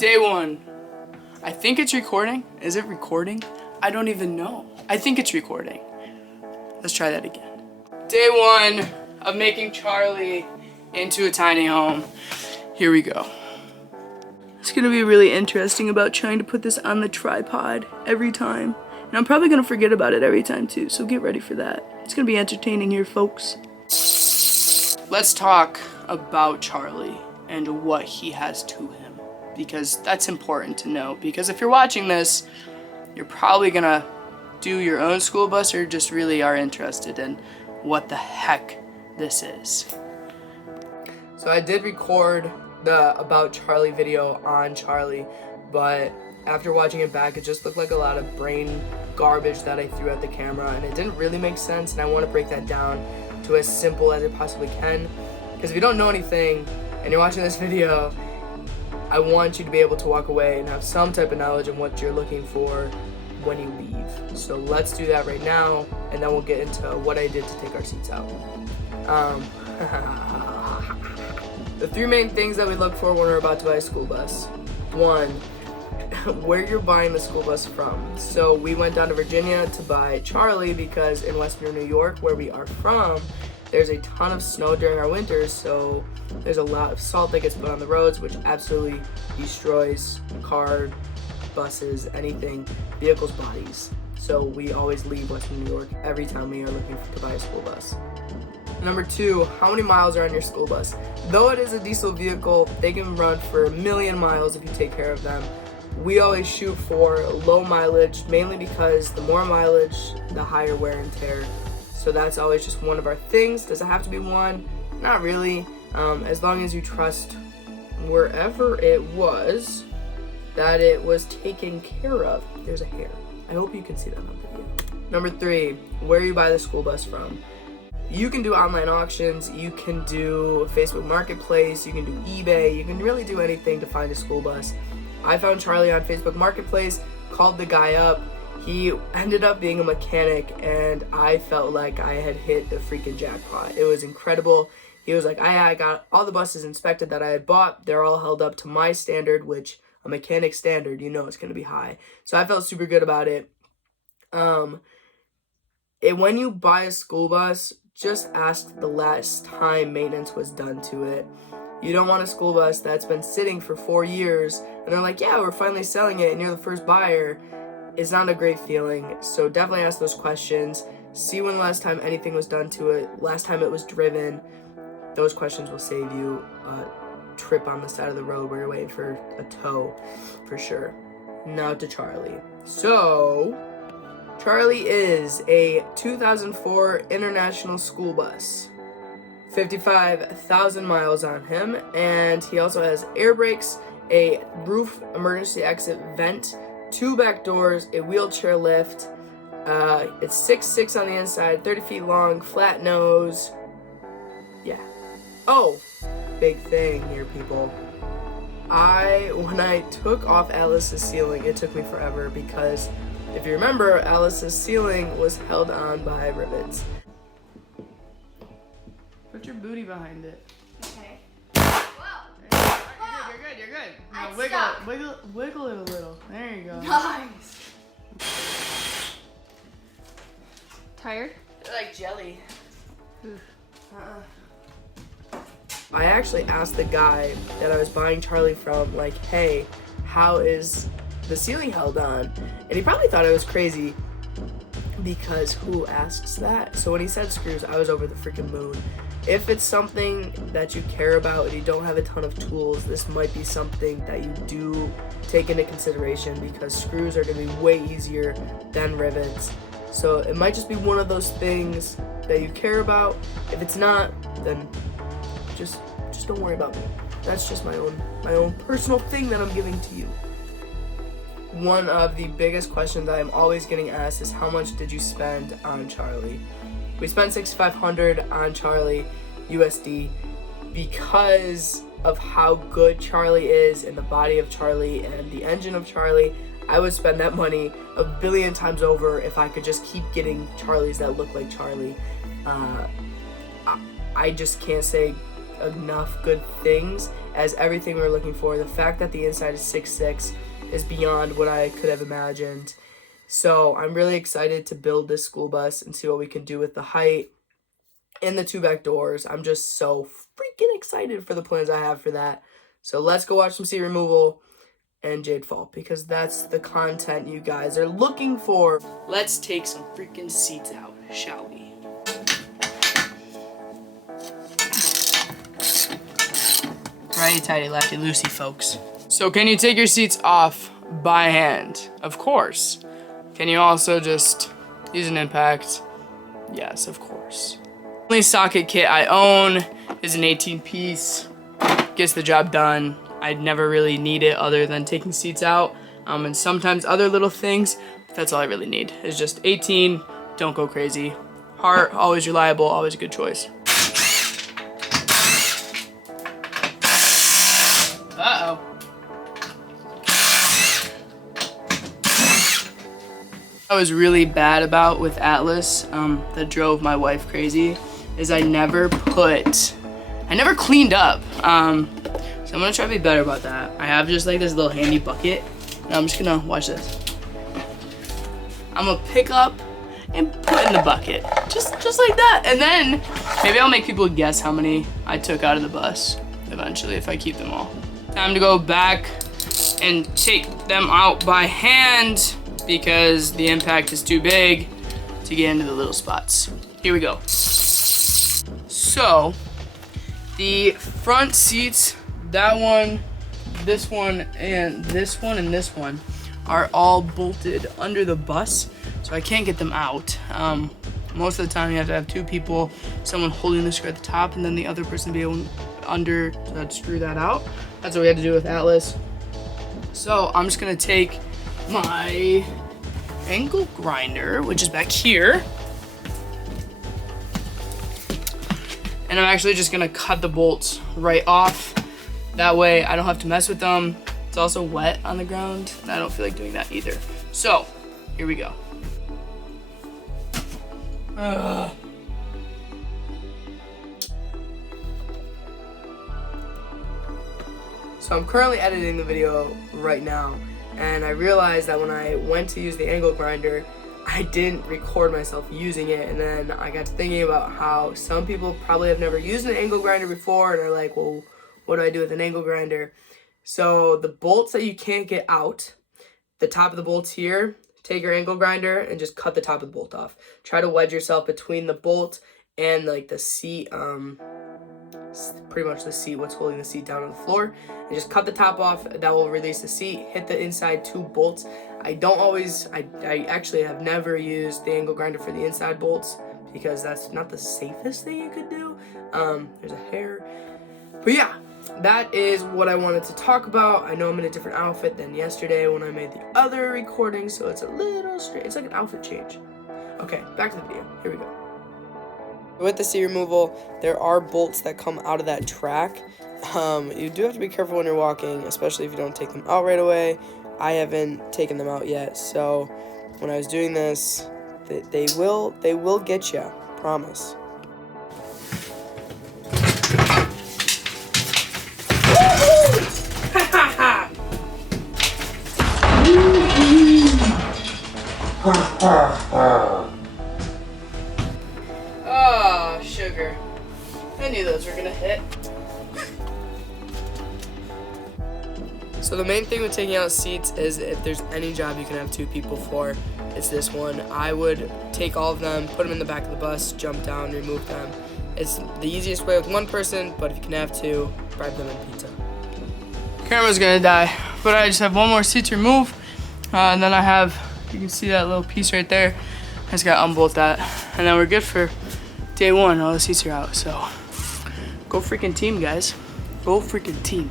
Day one. I think it's recording. Is it recording? I don't even know. I think it's recording. Let's try that again. Day one of making Charlie into a tiny home. Here we go. It's gonna be really interesting about trying to put this on the tripod every time. And I'm probably gonna forget about it every time too, so get ready for that. It's gonna be entertaining here, folks. Let's talk about Charlie and what he has to him, because that's important to know. Because if you're watching this, you're probably gonna do your own school bus or just really are interested in what the heck this is. So I did record the About Charlie video on Charlie, but after watching it back, it just looked like a lot of brain garbage that I threw at the camera, and it didn't really make sense, and I want to break that down to as simple as it possibly can. Because if you don't know anything and you're watching this video, I want you to be able to walk away and have some type of knowledge of what you're looking for when you leave. So let's do that right now, and then we'll get into what I did to take our seats out. The three main things that we look for when we're about to buy a school bus. One, where you're buying the school bus from. So we went down to Virginia to buy Charlie because in Western New York, where we are from, there's a ton of snow during our winters, so there's a lot of salt that gets put on the roads, which absolutely destroys car, buses, anything, vehicles' bodies. So we always leave Western New York every time we are looking to buy a school bus. Number two, how many miles are on your school bus? Though it is a diesel vehicle, they can run for 1,000,000 miles if you take care of them. We always shoot for low mileage, mainly because the more mileage, the higher wear and tear. So that's always just one of our things. Does it have to be one? Not really. As long as you trust wherever it was, that it was taken care of. There's a hair. I hope you can see that on the video. Number three, where you buy the school bus from. You can do online auctions, you can do Facebook Marketplace, you can do eBay, you can really do anything to find a school bus. I found Charlie on Facebook Marketplace, called the guy up. He ended up being a mechanic, and I felt like I had hit the freaking jackpot. It was incredible. He was like, I got all the buses inspected that I had bought. They're all held up to my standard, which a mechanic standard, you know it's going to be high. So I felt super good about it. When you buy a school bus, just ask the last time maintenance was done to it. You don't want a school bus that's been sitting for 4 years, and they're like, yeah, we're finally selling it, and you're the first buyer. It's not a great feeling, so definitely ask those questions. See when the last time anything was done to it, last time it was driven. Those questions will save you a trip on the side of the road where you're waiting for a tow, for sure. Now to Charlie. So, Charlie is a 2004 International School Bus. 55,000 miles on him, and he also has air brakes, a roof emergency exit vent, 2 back doors, a wheelchair lift. It's 6'6" on the inside, 30 feet long, flat nose. Yeah. Oh, big thing here, people. When I took off Alice's ceiling, it took me forever because if you remember, Alice's ceiling was held on by rivets. Put your booty behind it. Okay. Whoa! You're good. Now Wiggle it a little. There you go. Nice. Tired? They're like jelly. I actually asked the guy that I was buying Charlie from, like, hey, how is the ceiling held on? And he probably thought I was crazy because who asks that? So when he said screws, I was over the freaking moon. If it's something that you care about and you don't have a ton of tools, this might be something that you do take into consideration because screws are going to be way easier than rivets. So it might just be one of those things that you care about. If it's not, then just don't worry about me. That's just my own personal thing that I'm giving to you. One of the biggest questions that I'm always getting asked is how much did you spend on Charlie? We spent $6,500 on Charlie USD because of how good Charlie is and the body of Charlie and the engine of Charlie. I would spend that money a billion times over if I could just keep getting Charlies that look like Charlie. I just can't say enough good things. as everything we were looking for. The fact that the inside is 6'6" is beyond what I could have imagined. So I'm really excited to build this school bus and see what we can do with the height and the 2 back doors. I'm just so freaking excited for the plans I have for that. So let's go watch some seat removal and Jade Fall, because that's the content you guys are looking for. Let's take some freaking seats out, shall we? Righty tighty, lefty loosey, folks. So can you take your seats off by hand? Of course. Can you also just use an impact? Yes, of course. The only socket kit I own is an 18-piece. Gets the job done. I'd never really need it other than taking seats out and sometimes other little things. But that's all I really need is just 18. Don't go crazy. Hart, always reliable, always a good choice. Uh-oh. I was really bad about with Atlas that drove my wife crazy is I never cleaned up. So I'm gonna try to be better about that. I have just like this little handy bucket. And I'm just gonna, watch this. I'm gonna pick up and put in the bucket. Just like that. And then maybe I'll make people guess how many I took out of the bus eventually if I keep them all. Time to go back and take them out by hand because the impact is too big to get into the little spots. Here we go. So the front seats, that one, this one, and this one, and this one are all bolted under the bus, so I can't get them out. Most of the time you have to have 2 people, someone holding the screw at the top, and then the other person be able under to screw that out. That's what we had to do with Atlas. So I'm just gonna take my angle grinder, which is back here, and I'm actually just gonna cut the bolts right off. That way I don't have to mess with them. It's also wet on the ground, and I don't feel like doing that either. So, here we go. So I'm currently editing the video right now, and I realized that when I went to use the angle grinder, I didn't record myself using it, and then I got to thinking about how some people probably have never used an angle grinder before and are like, well, what do I do with an angle grinder? So the bolts that you can't get out, the top of the bolts here, take your angle grinder and just cut the top of the bolt off. Try to wedge yourself between the bolt and like the seat, pretty much the seat, what's holding the seat down on the floor, and just cut the top off. That will release the seat. Hit the inside 2 bolts. I actually have never used the angle grinder for the inside bolts because that's not the safest thing you could do. There's a hair, but yeah. That is what I wanted to talk about. I know I'm in a different outfit than yesterday when I made the other recording, so it's a little strange. It's like an outfit change. Okay, back to the video. Here we go. With the seat removal, there are bolts that come out of that track. You do have to be careful when you're walking, especially if you don't take them out right away. I haven't taken them out yet, so when I was doing this, they will get you, promise. Oh, sugar. I knew those were gonna hit. So the main thing with taking out seats is if there's any job you can have 2 people for, it's this one. I would take all of them, put them in the back of the bus, jump down, remove them. It's the easiest way with 1 person, but if you can have 2, bribe them in pizza. Camera's gonna die, but I just have 1 more seat to remove, and then I have, you can see that little piece right there. I just gotta unbolt that, and then we're good for day 1. All the seats are out, so go freaking team, guys. Go freaking team.